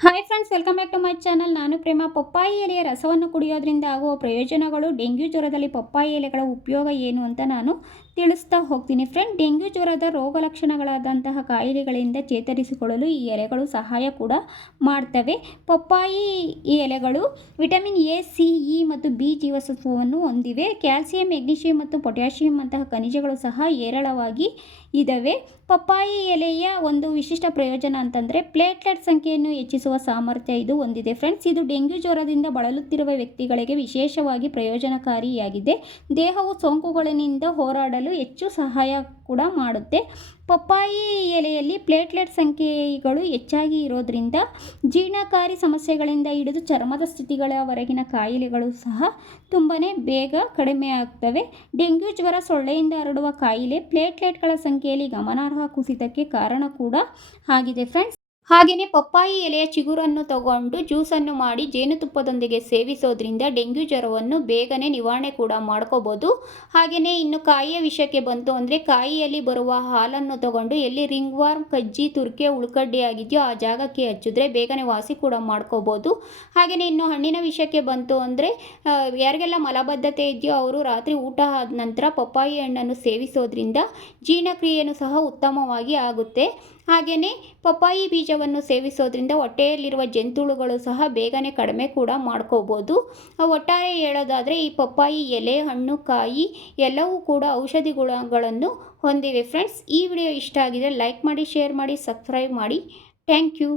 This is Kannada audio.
Hi friends, welcome back to my channel. ನಾನು ಪ್ರೇಮ. ಪಪ್ಪಾಯಿ ಎಲೆಯ ರಸವನ್ನು ಕುಡಿಯೋದ್ರಿಂದ ಆಗುವ ಪ್ರಯೋಜನಗಳು, ಡೆಂಗ್ಯೂ ಜ್ವರದಲ್ಲಿ ಪಪ್ಪಾಯಿ ಎಲೆಗಳ ಉಪಯೋಗ ಏನು ಅಂತ ನಾನು ತಿಳಿಸ್ತಾ ಹೋಗ್ತೀನಿ. ಫ್ರೆಂಡ್, ಡೆಂಗ್ಯೂ ಜ್ವರದ ರೋಗ ಲಕ್ಷಣಗಳಾದಂತಹ ಕಾಯಿಲೆಗಳಿಂದ ಚೇತರಿಸಿಕೊಳ್ಳಲು ಈ ಎಲೆಗಳು ಸಹಾಯ ಕೂಡ ಮಾಡ್ತವೆ. ಪಪ್ಪಾಯಿ ಈ ಎಲೆಗಳು ವಿಟಮಿನ್ ಎ, ಸಿ, ಇ ಮತ್ತು ಬಿ ಜೀವಸತ್ವವನ್ನು ಹೊಂದಿವೆ. ಕ್ಯಾಲ್ಸಿಯಂ, ಮೆಗ್ನೀಷಿಯಂ ಮತ್ತು ಪೊಟ್ಯಾಷಿಯಂ ಅಂತಹ ಖನಿಜಗಳು ಸಹ ಹೇರಳವಾಗಿ ಇದ್ದಾವೆ. ಪಪ್ಪಾಯಿ ಎಲೆಯ ಒಂದು ವಿಶಿಷ್ಟ ಪ್ರಯೋಜನ ಅಂತಂದರೆ ಪ್ಲೇಟ್ಲೆಟ್ ಸಂಖ್ಯೆಯನ್ನು ಹೆಚ್ಚಿಸುವ ಸಾಮರ್ಥ್ಯ ಇದು ಹೊಂದಿದೆ. ಫ್ರೆಂಡ್ಸ್, ಇದು ಡೆಂಗ್ಯೂ ಜ್ವರದಿಂದ ಬಳಲುತ್ತಿರುವ ವ್ಯಕ್ತಿಗಳಿಗೆ ವಿಶೇಷವಾಗಿ ಪ್ರಯೋಜನಕಾರಿಯಾಗಿದೆ. ದೇಹವು ಸೋಂಕುಗಳಿಂದ ಹೋರಾಡಲು ಹೆಚ್ಚು ಸಹಾಯ ಕೂಡ ಮಾಡುತ್ತೆ. ಪಪ್ಪಾಯಿ ಎಲೆಯಲ್ಲಿ ಪ್ಲೇಟ್ಲೆಟ್ ಸಂಖ್ಯೆಗಳು ಹೆಚ್ಚಾಗಿ ಇರೋದ್ರಿಂದ ಜೀರ್ಣಕಾರಿ ಸಮಸ್ಯೆಗಳಿಂದ ಹಿಡಿದು ಚರ್ಮದ ಸ್ಥಿತಿಗಳವರೆಗಿನ ಕಾಯಿಲೆಗಳು ಸಹ ತುಂಬಾ ಬೇಗ ಕಡಿಮೆ ಆಗ್ತವೆ. ಡೆಂಗ್ಯೂ ಜ್ವರ ಸೊಳ್ಳೆಯಿಂದ ಹರಡುವ ಕಾಯಿಲೆ ಪ್ಲೇಟ್ಲೆಟ್ಗಳ ಸಂಖ್ಯೆಯಲ್ಲಿ ಗಮನಾರ್ಹ ಕುಸಿತಕ್ಕೆ ಕಾರಣ ಕೂಡ ಆಗಿದೆ. ಫ್ರೆಂಡ್ಸ್, ಹಾಗೆಯೇ ಪಪ್ಪಾಯಿ ಎಲೆಯ ಚಿಗುರನ್ನು ತಗೊಂಡು ಜ್ಯೂಸನ್ನು ಮಾಡಿ ಜೇನುತುಪ್ಪದೊಂದಿಗೆ ಸೇವಿಸೋದ್ರಿಂದ ಡೆಂಗ್ಯೂ ಜ್ವರವನ್ನು ಬೇಗನೆ ನಿವಾರಣೆ ಕೂಡ ಮಾಡ್ಕೋಬೋದು. ಹಾಗೆಯೇ ಇನ್ನು ಕಾಯಿಯ ವಿಷಯಕ್ಕೆ ಬಂತು ಅಂದರೆ, ಕಾಯಿಯಲ್ಲಿ ಬರುವ ಹಾಲನ್ನು ತಗೊಂಡು ಎಲ್ಲಿ ರಿಂಗ್ ವಾರ್ಮ್, ಕಜ್ಜಿ, ತುರ್ಕೆ, ಉಳ್ಕಡ್ಡಿ ಆಗಿದೆಯೋ ಆ ಜಾಗಕ್ಕೆ ಹಚ್ಚಿದ್ರೆ ಬೇಗನೆ ವಾಸಿ ಕೂಡ ಮಾಡ್ಕೋಬೋದು. ಹಾಗೆಯೇ ಇನ್ನು ಹಣ್ಣಿನ ವಿಷಯಕ್ಕೆ ಬಂತು ಅಂದರೆ, ಯಾರಿಗೆಲ್ಲ ಮಲಬದ್ಧತೆ ಇದೆಯೋ ಅವರು ರಾತ್ರಿ ಊಟ ಆದ ನಂತರ ಪಪ್ಪಾಯಿ ಹಣ್ಣನ್ನು ಸೇವಿಸೋದ್ರಿಂದ ಜೀರ್ಣಕ್ರಿಯೆಯೂ ಸಹ ಉತ್ತಮವಾಗಿ ಆಗುತ್ತೆ. ಹಾಗೆಯೇ ಪಪ್ಪಾಯಿ ಬೀಜವನ್ನು ಸೇವಿಸೋದ್ರಿಂದ ಹೊಟ್ಟೆಯಲ್ಲಿರುವ ಜಂತುಹುಳುಗಳು ಸಹ ಬೇಗನೆ ಕಡಿಮೆ ಕೂಡ ಮಾಡ್ಕೋಬೋದು. ಒಟ್ಟಾರೆ ಹೇಳೋದಾದರೆ ಈ ಪಪ್ಪಾಯಿ ಎಲೆ, ಹಣ್ಣು, ಕಾಯಿ ಎಲ್ಲವೂ ಕೂಡ ಔಷಧಿ ಗುಣಗಳನ್ನು ಹೊಂದಿವೆ. ಫ್ರೆಂಡ್ಸ್, ಈ ವಿಡಿಯೋ ಇಷ್ಟ ಆಗಿದರೆ ಲೈಕ್ ಮಾಡಿ, ಶೇರ್ ಮಾಡಿ, ಸಬ್ಸ್ಕ್ರೈಬ್ ಮಾಡಿ. Thank you.